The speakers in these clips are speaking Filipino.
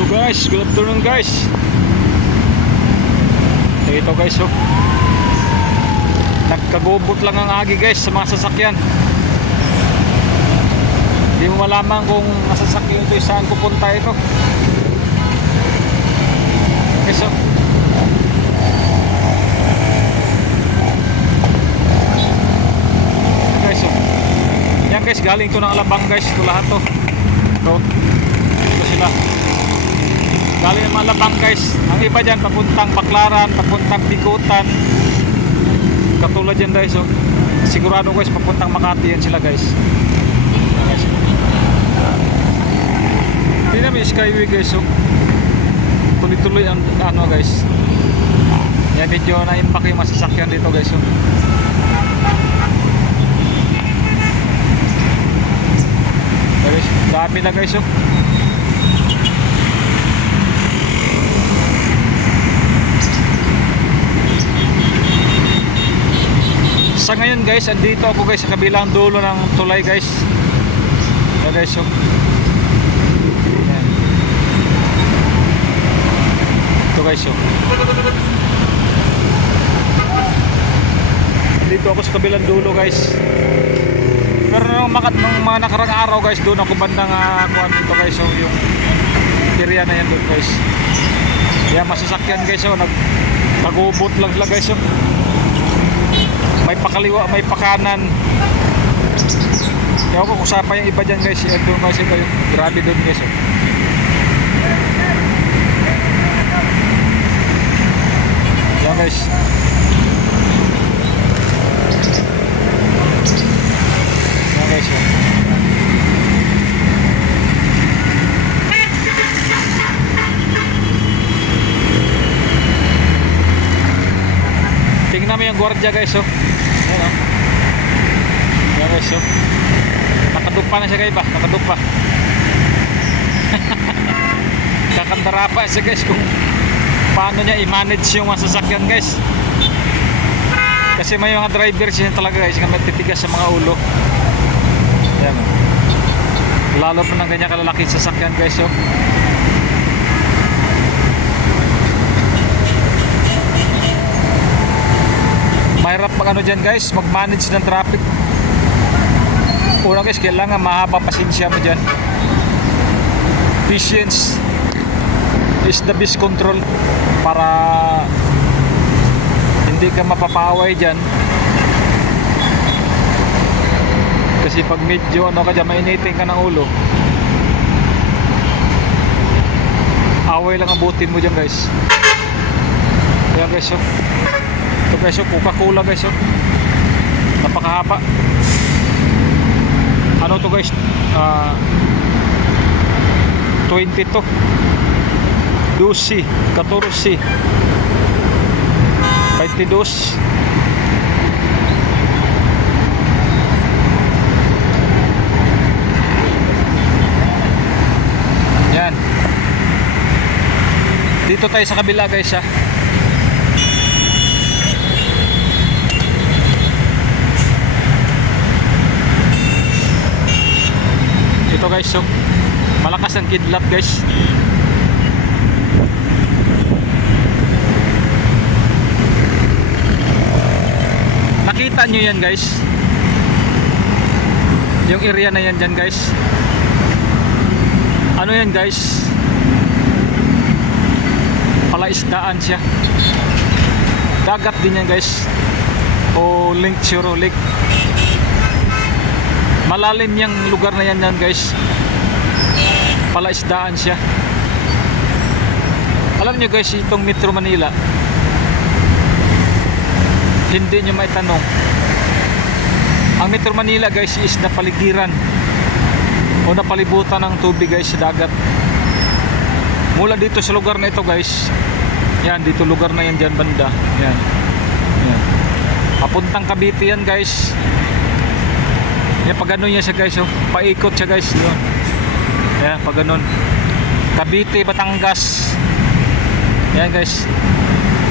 Hello guys, good afternoon guys. Ito guys, oh. Nagkagubot lang ang agi guys sa mga sasakyan. Hindi mo malaman kung masasakyan ito saan pupunta ito. Guys, oh. Guys, oh. Yan guys, galing to ng Alabang guys, ito lahat to. Ito sila. Galing ng Alabang guys. Ang iba dyan papuntang Baclaran, papuntang Bikutan. Katulad dyan guys, oh. Sigurado guys papuntang Makati yan sila guys. Guys. Hindi namin Skyway guys, oh. Tuloy-tuloy ang ano guys. Yan, medyo na-impact yung masasakyan dito guys, oh. Guys, dami na guys, oh. Sa ngayon guys, andito ako guys sa kabilang dulo ng tulay guys. Yan guys, oh. Yan. Ito guys, oh. Andito ako sa kabilang dulo guys. Pero nung mga nakarang araw guys, doon ako bandang kuhan dito guys, oh, yung area na yan doon guys. Yan, masasakyan guys, oh, nagpagubot lang sila guys, oh. May pakaliwa, may pakanan. Kaya ako kusapa yung iba dyan guys. Yan doon guys, ito yung grabe doon guys, oh. Yan guys. Yan guys, oh. Tingnan mo yung gwardiya guys, oh. Ayan, oh. Ayan guys, oh. Nakadupa na siya guys ba? Nakadupa. Kakandarapa siya guys kung paano niya i-manage yung masasakyan guys. Kasi may mga driver siya talaga guys na matitigas sa mga ulo. Ayan, oh. Lalo pa ng ganyan kalalaki sasakyan guys, oh. Mahirap mag ano dyan guys, mag-manage ng traffic. Una guys, kailangan mahaba pasensya mo dyan. Patience is the best control para hindi ka mapapaway dyan. Kasi pag medyo ano ka dyan, mainitin ka ng ulo, away lang abutin mo dyan guys. Kaya guys, oh. Ito guys, oh, Coca-Cola guys, oh. Napakahaba. Ano to guys, 22 12 14 22. Yan. Dito tayo sa kabila guys, ha. Ito guys, so malakas ang kidlat guys. Nakita nyo yan guys, yung area na yan dyan guys. Ano yan guys, palaisdaan siya. Dagat din yan guys, o Lake Churo Lake. Malalim yung lugar na yan guys. Palaisdaan siya. Alam nyo guys, itong Metro Manila, hindi nyo maitanong. Ang Metro Manila guys is napaligiran o napalibutan ng tubig guys sa dagat. Mula dito sa lugar na ito guys, yan, dito lugar na yan dyan banda. Yan. Yan. Papuntang Cavite yan guys. Yan, pag ganun yan siya guys, oh. Paikot siya guys, yun. Yan, pag ganun. Cavite, Batangas. Yan guys.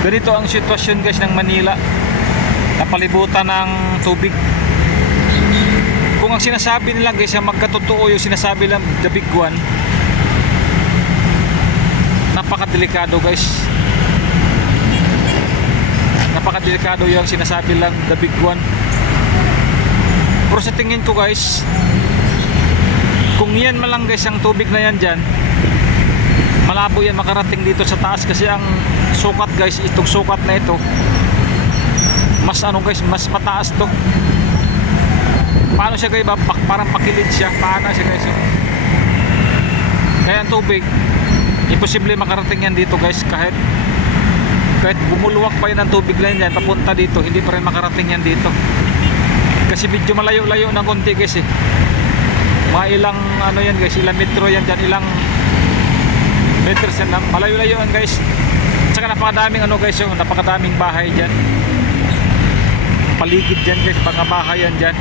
Ganito ang sitwasyon guys ng Manila. Napalibutan ng tubig. Kung ang sinasabi nila guys, magkatotoo yung sinasabi lang the big one, napakadelikado guys. Napakadelikado yung sinasabi lang the big one. Pero sa tingin ko guys, kung yan man lang guys ang tubig na yan dyan, malabo yan makarating dito sa taas kasi ang sukat guys, itong sukat na ito mas ano guys, mas mataas to. Paano siya guys, parang pakilid siya, paano siya guys. Kaya ang tubig imposible makarating yan dito guys, kahit bumuluwak pa yan ang tubig na yan papunta dito, hindi pa rin makarating yan dito kasi medyo malayo-layo ng konti guys eh. Mga ilang ano yan guys, ilang metro yan dyan, ilang meters yan, malayo-layo yan guys. At saka napakadaming ano guys, yung napakadaming bahay dyan, paligid dyan guys, mga bahay yan dyan,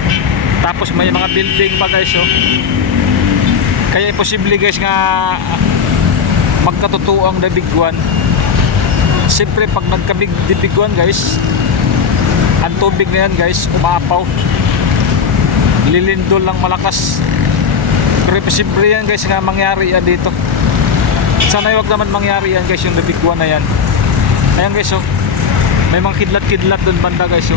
tapos may mga building pa guys kaya imposible guys nga magkatotoo ang the big one. Siyempre pag nagkabig the big one guys, ang tubig na yan guys umaapaw, lilindol lang malakas. Pero imposible yan guys nga mangyari yan dito. Sana wag naman mangyari yan guys, yung the big one na yan. Ayan guys may mga kidlat-kidlat doon banda guys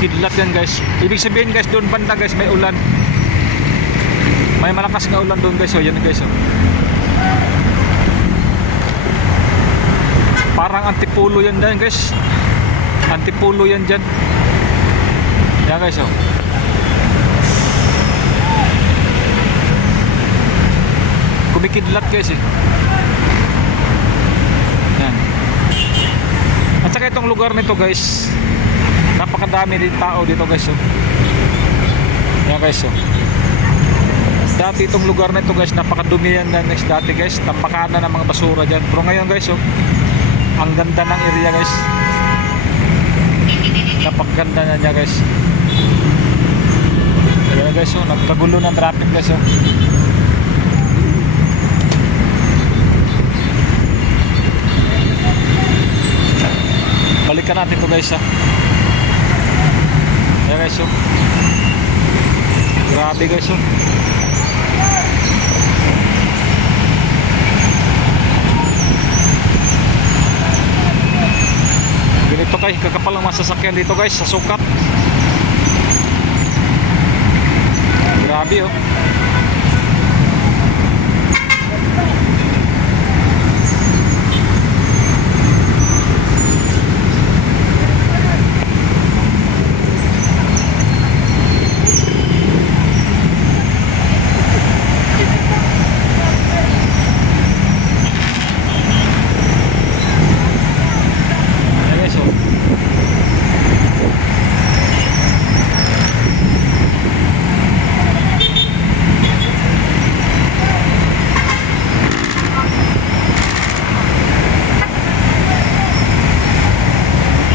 kidlat yan guys. Ibig sabihin guys, doon banda guys may ulan, may malakas na ulan doon guys. Yan guys parang antipulo yan dyan guys, antipulo yan dyan. Yan guys kumikidlat guys yan. At saka itong lugar nito guys, napakadami din tao dito guys yan guys dati itong lugar na ito guys, napakadumi yan guys dati guys, napakana ng mga basura dyan. Pero ngayon guys ang ganda ng area guys, napakaganda na niya guys. Ayan guys nagkagulo ng traffic guys balikan natin ito guys Ayan guys grabe guys ganito kay kakapal ang masasakyan dito guys sa sukat. Grabe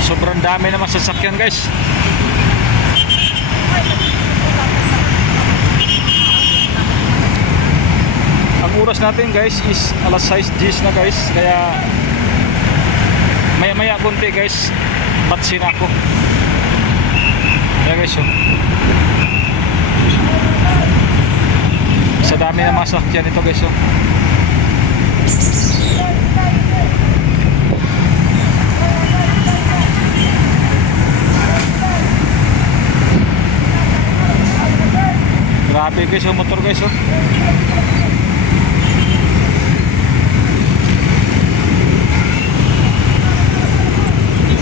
sobrang dami naman sasakyan guys. Ang oras natin guys is alas 6:10 na guys, kaya maya maya konti guys batsin ako. Kaya guys sa dami ng mga sasakyan ito guys grabe guys motor guys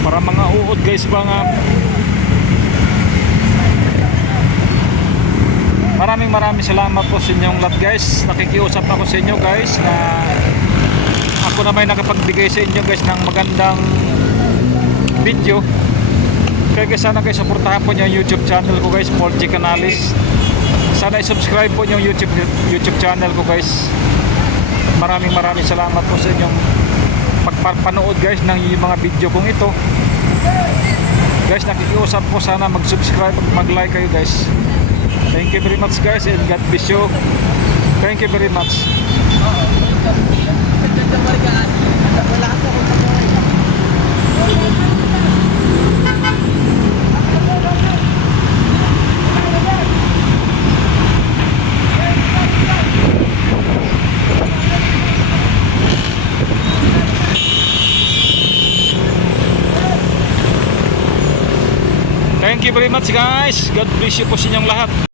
para mga uod guys mga maraming salamat po sa inyong lahat guys. Nakikiusap ako sa inyo guys na ako na may nakapagbigay sa inyo guys ng magandang video. Kaya guys sana guys suportahan po niyo yung YouTube channel ko guys, Paul G. Canales. Sana i-subscribe po yung YouTube channel ko guys. Maraming salamat po sa inyong pagpapanood guys ng mga video kong ito. Guys nakikiusap po sana mag-subscribe at mag-like kayo guys. Thank you very much guys and God bless you. Thank you very much. Thank you very much guys. God bless you po sa inyong lahat.